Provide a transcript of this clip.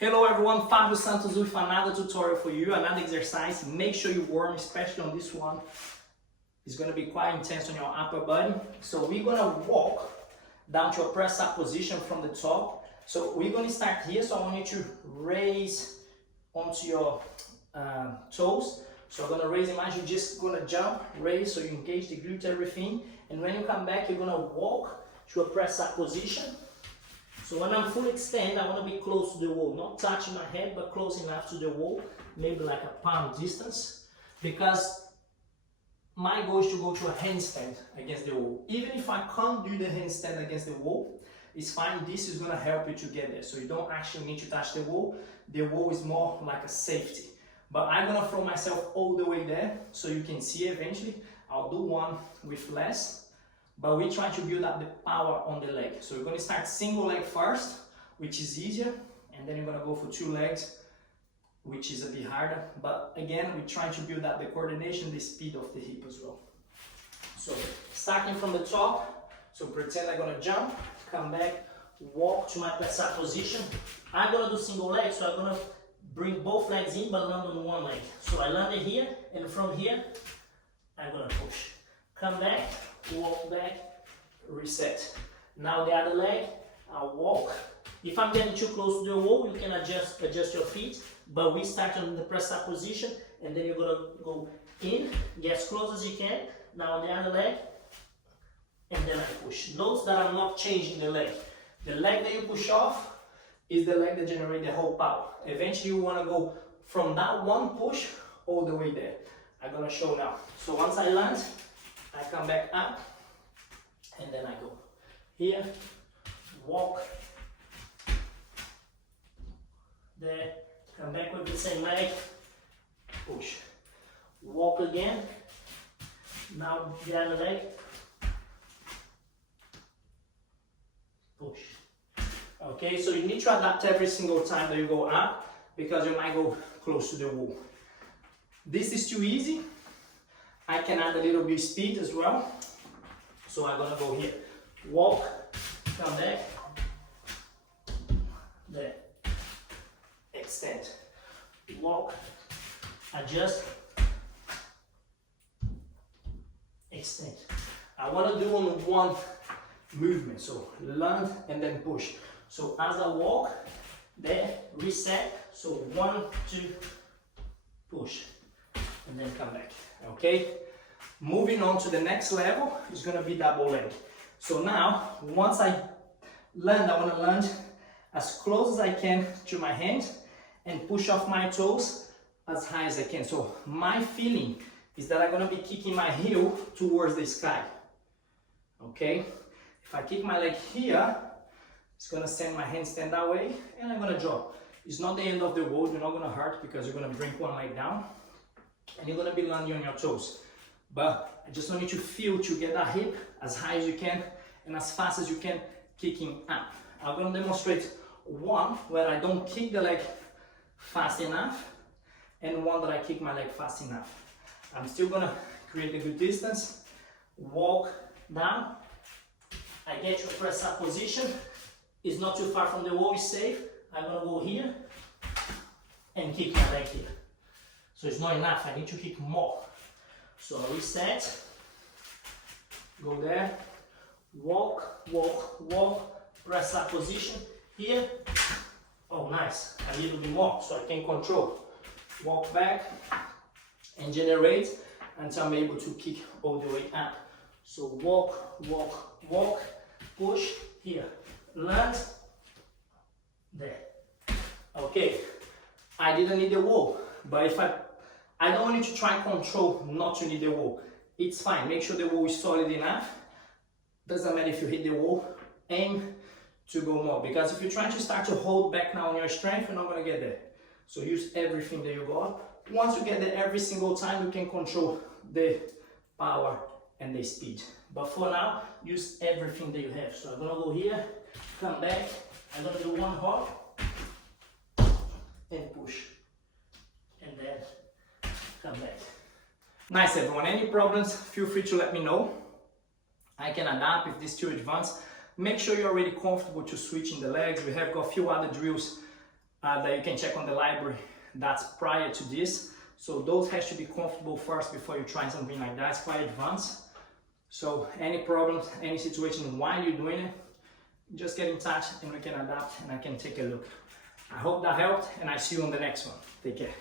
Hello everyone, Fabio Santos with another tutorial for you, another exercise. Make sure you warm, especially on this one. It's going to be quite intense on your upper body. So we're going to walk down to a press up position from the top. So we're going to start here, so I want you to raise onto your toes. So I'm going to raise, imagine you're just going to jump, raise, so you engage the glute, everything. And when you come back, you're going to walk to a press up position. So when I'm full extend, I want to be close to the wall, not touching my head, but close enough to the wall, maybe like a palm distance, because my goal is to go to a handstand against the wall. Even if I can't do the handstand against the wall, it's fine. This is going to help you to get there. So you don't actually need to touch the wall. The wall is more like a safety. But I'm going to throw myself all the way there so you can see eventually. I'll do one with less. But we're trying to build up the power on the leg. So we're going to start single leg first, which is easier. And then you're going to go for 2 legs, which is a bit harder. But again, we're trying to build up the coordination, the speed of the hip as well. So starting from the top. So pretend I'm going to jump, come back, walk to my press up position. I'm going to do single leg, so I'm going to bring both legs in, but land on one leg. So I landed here, and from here, I'm going to push. Come back. Walk back, reset. Now the other leg, I'll walk. If I'm getting too close to the wall, you can adjust your feet, but we start on the press up position, and then you're gonna go in, get as close as you can. Now on the other leg, and then I push. Notice that I'm not changing the leg. The leg that you push off is the leg that generates the whole power. Eventually you wanna go from that one push all the way there. I'm gonna show now. So once I land, I come back up, and then I go here, walk, there, come back with the same leg, push, walk again, now the other leg, push. Okay, so you need to adapt every single time that you go up, because you might go close to the wall. This is too easy. I can add a little bit of speed as well. So I'm gonna go here. Walk, come back, there, extend, walk, adjust, extend. I wanna do only one movement, so land and then push. So as I walk, there, reset, so 1, 2, push, and then come back. Okay, moving on to the next level is going to be double leg. So now, once I land, I want to land as close as I can to my hand and push off my toes as high as I can. So my feeling is that I'm going to be kicking my heel towards the sky. Okay, if I kick my leg here, it's going to send my handstand that way, and I'm going to drop. It's not the end of the world. You're not going to hurt because you're going to bring one leg down. And you're going to be landing on your toes. But I just want you to feel to get that hip as high as you can and as fast as you can, kicking up. I'm going to demonstrate one where I don't kick the leg fast enough and one that I kick my leg fast enough. I'm still going to create a good distance, walk down, I get to a press up position, it's not too far from the wall, it's safe. I'm going to go here and kick my leg here. So it's not enough, I need to kick more. So I reset, go there, walk, walk, walk, press up position, here, oh nice, a little bit more so I can control. Walk back and generate until I'm able to kick all the way up. So walk, walk, walk, push, here, land, there. Okay, I didn't need the wall, but if I don't want you to try and control not to need the wall. It's fine, make sure the wall is solid enough. Doesn't matter if you hit the wall, aim to go more. Because if you're trying to start to hold back now on your strength, you're not gonna get there. So use everything that you got. Once you get there every single time, you can control the power and the speed. But for now, use everything that you have. So I'm gonna go here, come back, I'm gonna do one hop, and push. And then come back. Nice everyone, any problems, feel free to let me know. I can adapt if this is too advanced. Make sure you're already comfortable to switch in the legs. We have got a few other drills that you can check on the library that's prior to this. So those has to be comfortable first before you try something like that. It's quite advanced. So any problems, any situation while you're doing it, just get in touch and we can adapt and I can take a look. I hope that helped and I see you on the next one. Take care.